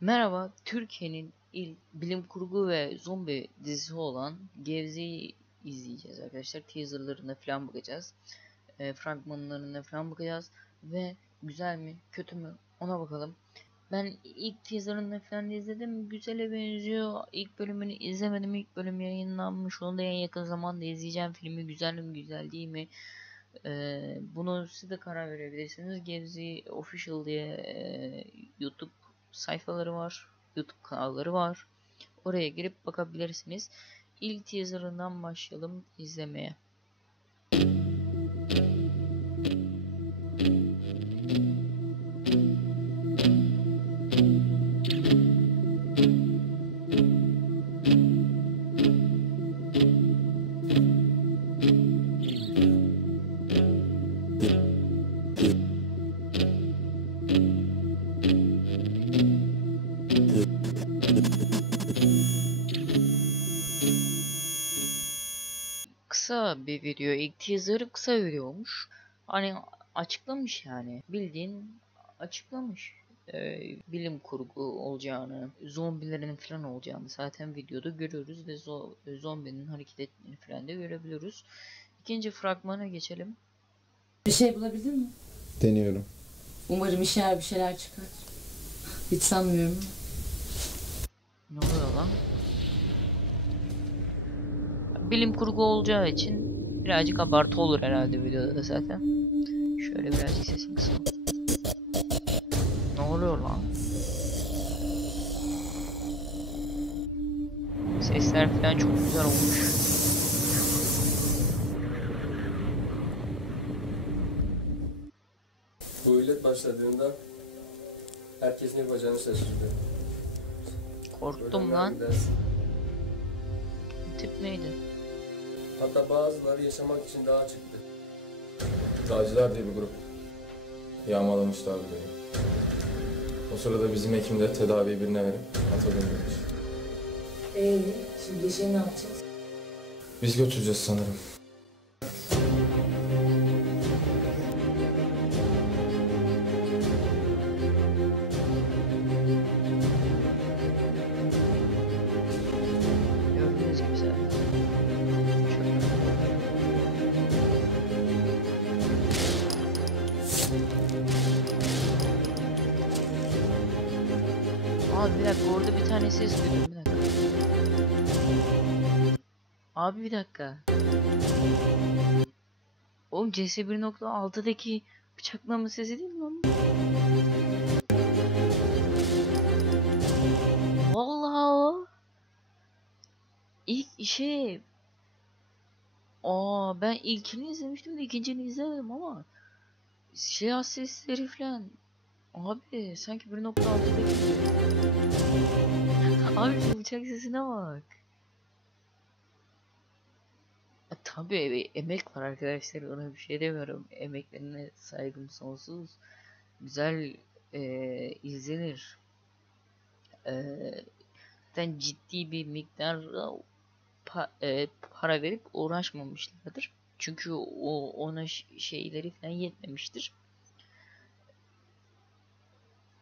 Merhaba, Türkiye'nin ilk bilim kurgu ve zombi dizisi olan Gevze'yi izleyeceğiz arkadaşlar. Teaserlarına falan bakacağız. Fragmanlarına falan bakacağız. Ve güzel mi, kötü mü ona bakalım. Ben ilk teaserını falan izledim. Güzele benziyor. İlk bölümünü izlemedim. İlk bölüm yayınlanmış. Onu da en yakın zamanda izleyeceğim. Filmi güzel mi, güzel değil mi? Bunu siz de karar verebilirsiniz. Gevzi Official diye YouTube sayfaları var. YouTube kanalları var. Oraya girip bakabilirsiniz. İlk teaserından başlayalım izlemeye. Kısa bir video. İlk teaser kısa video olmuş. Hani açıklamış yani. Bildiğin açıklamış. Bilim kurgu olacağını, zombilerin falan olacağını zaten videoda görüyoruz ve zombinin hareket ettiğini falan da görebiliyoruz. İkinci fragmana geçelim. Bir şey bulabildin mi? Deniyorum. Umarım işe bir şeyler çıkar. Hiç sanmıyorum. Ne oluyor lan? Bilim kurgu olacağı için birazcık abartı olur herhalde videoda da zaten. Şöyle birazcık sesini kısalım. Ne oluyor lan? Sesler falan çok güzel olmuş. Bu illet başladığında herkes ne yapacağını şaşırdı. Korktum lan. Tip neydi? Hatta bazıları yaşamak için dağa çıktı. Dağcılar diye bir grup. Yağmalamışlardı beni. O sırada bizim hekim de tedaviyi birine verip ata bindirmiş. Şimdi Yeşil'i ne yapacağız? Biz götüreceğiz sanırım. Gördüğünüz gibi zaten. Abi bir dakika, orada bir tane ses duydum, bir dakika. Abi bir dakika. Oğlum CS 1.6'daki bıçaklama sesi değil mi lan? Vallahi o. İlk şey. Ben ilkini izlemiştim de ikincini izlemedim ama şey sesleri falan. Abi sanki 1.6'daki gibi. Abi şu bıçak sesine bak. Tabii emek var arkadaşlar, ona bir şey demiyorum. Emeklerine saygım sonsuz. Güzel izlenir. Zaten ciddi bir miktar para verip uğraşmamışlardır. Çünkü ona şeyleri falan yetmemiştir.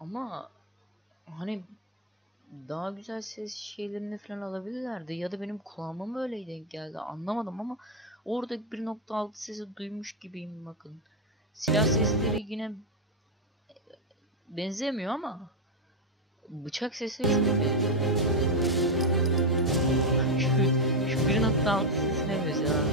Ama hani daha güzel ses şeylerini falan alabilirlerdi ya da benim kulağıma mı öyle denk geldi anlamadım ama orada 1.6 sesi duymuş gibiyim, bakın. Silah sesleri yine benzemiyor ama bıçak sesleri çok benziyor. Şu 1.6 sesine mesela.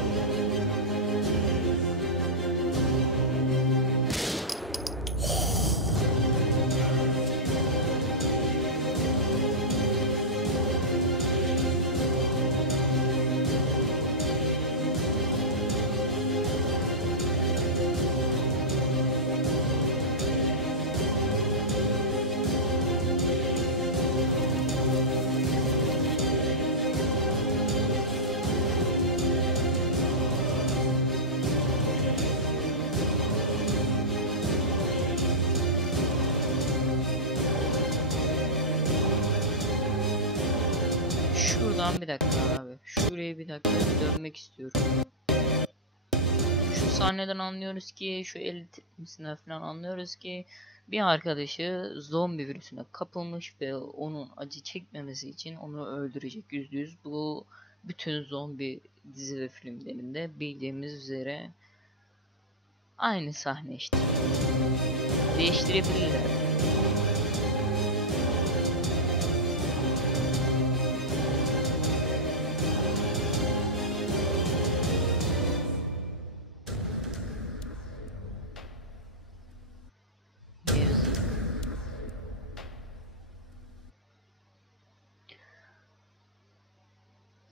Şuradan bir dakika abi. Şuraya bir dakika dönmek istiyorum. Şu sahneden anlıyoruz ki, şu el tepkisinden falan anlıyoruz ki Bir arkadaşı zombi virüsüne kapılmış ve onun acı çekmemesi için onu öldürecek %100. Bu bütün zombi dizi ve filmlerinde bildiğimiz üzere aynı sahne işte. Değiştirebilirler.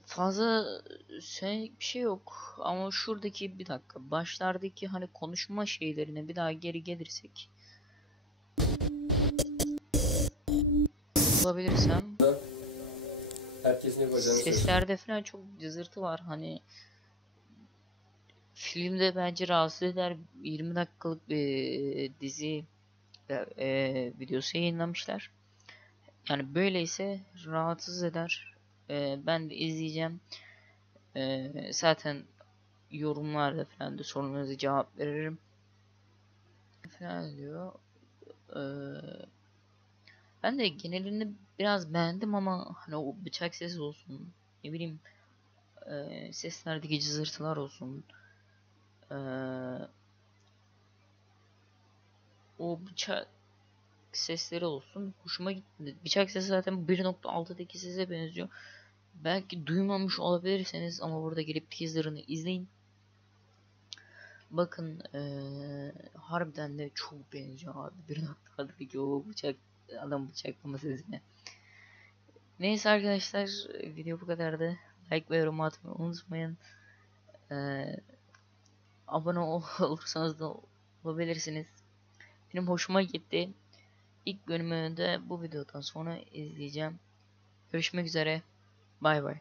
Fazla bir şey yok ama şuradaki bir dakika başlardaki hani konuşma şeylerine bir daha geri gelirsek bulabilirsem Herkesin yapacağını şaşırdı. seslerde falan çok cızırtı var hani filmde bence rahatsız eder 20 dakikalık bir dizi videosu yayınlamışlar yani böyleyse rahatsız eder. Ben de izleyeceğim. Zaten yorumlarda falan da sorularınızı cevap veririm. Falan diyor. Ben de genelini biraz beğendim ama hani o bıçak sesi olsun, ne bileyim seslerdeki cızırtılar olsun. O bıçak sesleri olsun hoşuma gitti. Bıçak sesi zaten 1.6'daki sese benziyor. Belki duymamış olabilirsiniz ama burada gelip teaser'ını izleyin. Bakın harbiden de çok benziyor abi 1.6'daki o adam bıçaklama sesine. Neyse arkadaşlar video bu kadardı. Like ve yorum atmayı unutmayın. Abone olursanız da olabilirsiniz. Benim hoşuma gitti. İlk bölümünü de bu videodan sonra izleyeceğim. Görüşmek üzere. Bye bye.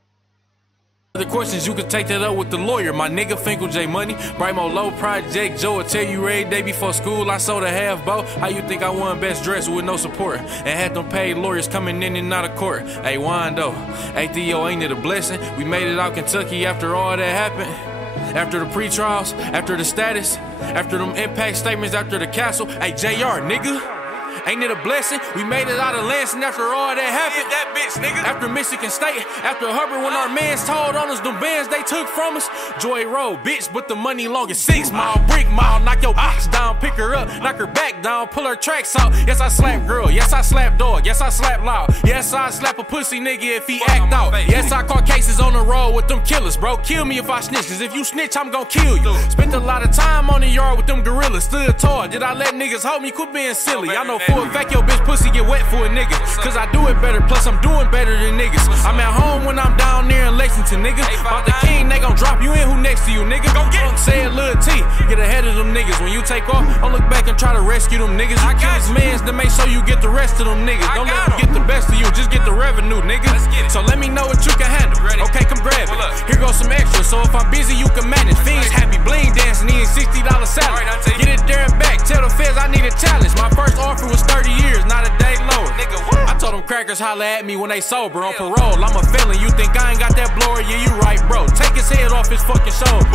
Other questions, you can take that up with the lawyer. My nigga Finkel J Money, Brimo Low Project Joe will tell you every day before school I sold a half boat. How you think I won best dress with no support? And had them paid lawyers coming in and out of court. Hey Wando, hey Theo, ain't it a blessing? We made it out Kentucky after all that happened. After the pre-trials, after the status, after them impact statements, after the castle. Hey JR, nigga. Ain't it a blessing? We made it out of Lansing after all that happened. That bitch, nigga. After Michigan State, after Hubbard, when our mans told on us, them bands they took from us. Joy Road, bitch, but the money long as 6 mile, brick mile. Knock your bitch down, pick her up, knock her back down, pull her tracks out. Yes, I slap girl. Yes, I slap dog. Yes, I slap loud. Yes, I slap a pussy nigga if he act out. Yes, I caught cases on the road with them killers, bro. Kill me if I snitch, cause if you snitch, I'm gon' kill you. Spent a lot of time on the yard with them gorillas, stood tall. Did I let niggas hold me? Quit being silly. I know for a fact your bitch pussy get wet for a nigga. Cause I do it better, plus I'm doing better than niggas. I'm at home when I'm down there in Lexington, nigga. About the king, they gon' drop you in, who next to you, nigga? Go get it. Say it, Lil T, get ahead of them niggas. When you take off, don't look back and try to rescue them niggas. You kill his mans to make sure you get the rest of them niggas. Don't let them get the best of you, just get the revenue, nigga. So let me know what you can handle. Okay, come grab it. Here goes some extra, so if I'm busy, you can manage. Fiends happy, bling dancing, eating $60 salad. Get it there and back, tell the feds I need a challenge. My first offer was 30 years, not a day lower. I told them crackers holla at me when they sober on parole. I'm a felon, you think I ain't got that blower? Yeah, you right, bro. Take his head off his fucking shoulder.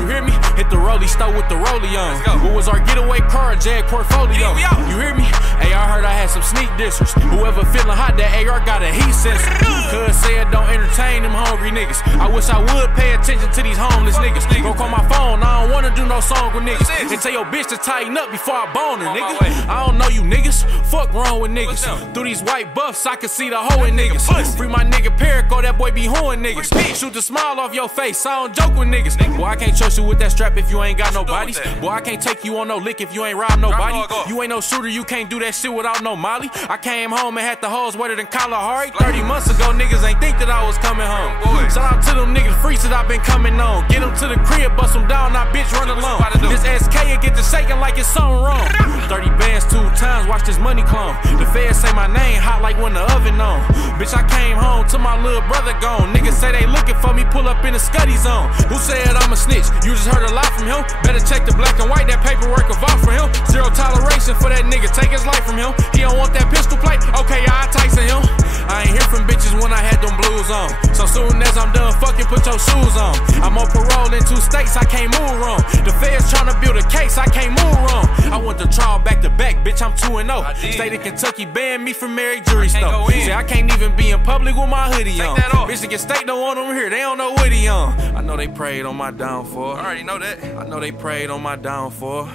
You hear me? Hit the rollie stove with the rollie on. What was our getaway car? Jag portfolio. You hear me? Hey, I heard I had some sneak dissers. Whoever feeling hot, that AR got a heat sensor. Cuz said don't entertain them hungry niggas. I wish I would pay attention to these homeless niggas. Go call my phone, I don't wanna do no song with niggas. And tell your bitch to tighten up before I bone her, nigga. I don't know you niggas. Fuck wrong with niggas. Through these white buffs, I can see the hoe in niggas. Free my nigga Perico, that boy be hoeing niggas. Shoot the smile off your face, I don't joke with niggas. Boy, I can't trust you with that strap if you ain't got no bodies. Boy, I can't take you on no lick if you ain't robbed nobody. You ain't no shooter, you can't do that shit without no molly. I came home and had the hoes wetter than Kalahari. 30 months ago, niggas ain't think that I was coming home. Shout out to them niggas free that I've been coming on. Get them to the crib, bust them down, now bitch run alone. This SK and get to shaking like it's something wrong. 30 bands 2 times, watch this money clone. The feds say my name hot like when the oven on. Bitch, I came home to my little brother gone. Niggas say they looking for me, pull up in the Scuddy zone. Who said I'm a snitch? You just heard a lot from him. Better check the black and white, that paperwork of off for him. Zero toleration for that nigga, take his life from him. He don't want that pistol plate? Okay, I Tyson him. I I ain't hear from bitches when I had them blues on. So soon as I'm done fucking, put your shoes on. I'm on parole in 2 states, I can't move wrong. The feds tryna build a case, I can't move wrong. I went to trial back to back, bitch, I'm 2-0. State of Kentucky banned me from Mary Jury Store. See, I can't even be in public with my hoodie on. Michigan State don't want them here, they don't know what he on. I know they prayed on my downfall. I already know that. I know they prayed on my downfall.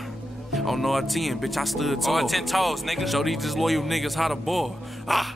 On no 10, bitch, I stood tall. 10 toes, nigga. Show these just loyal niggas how to ball. Ah.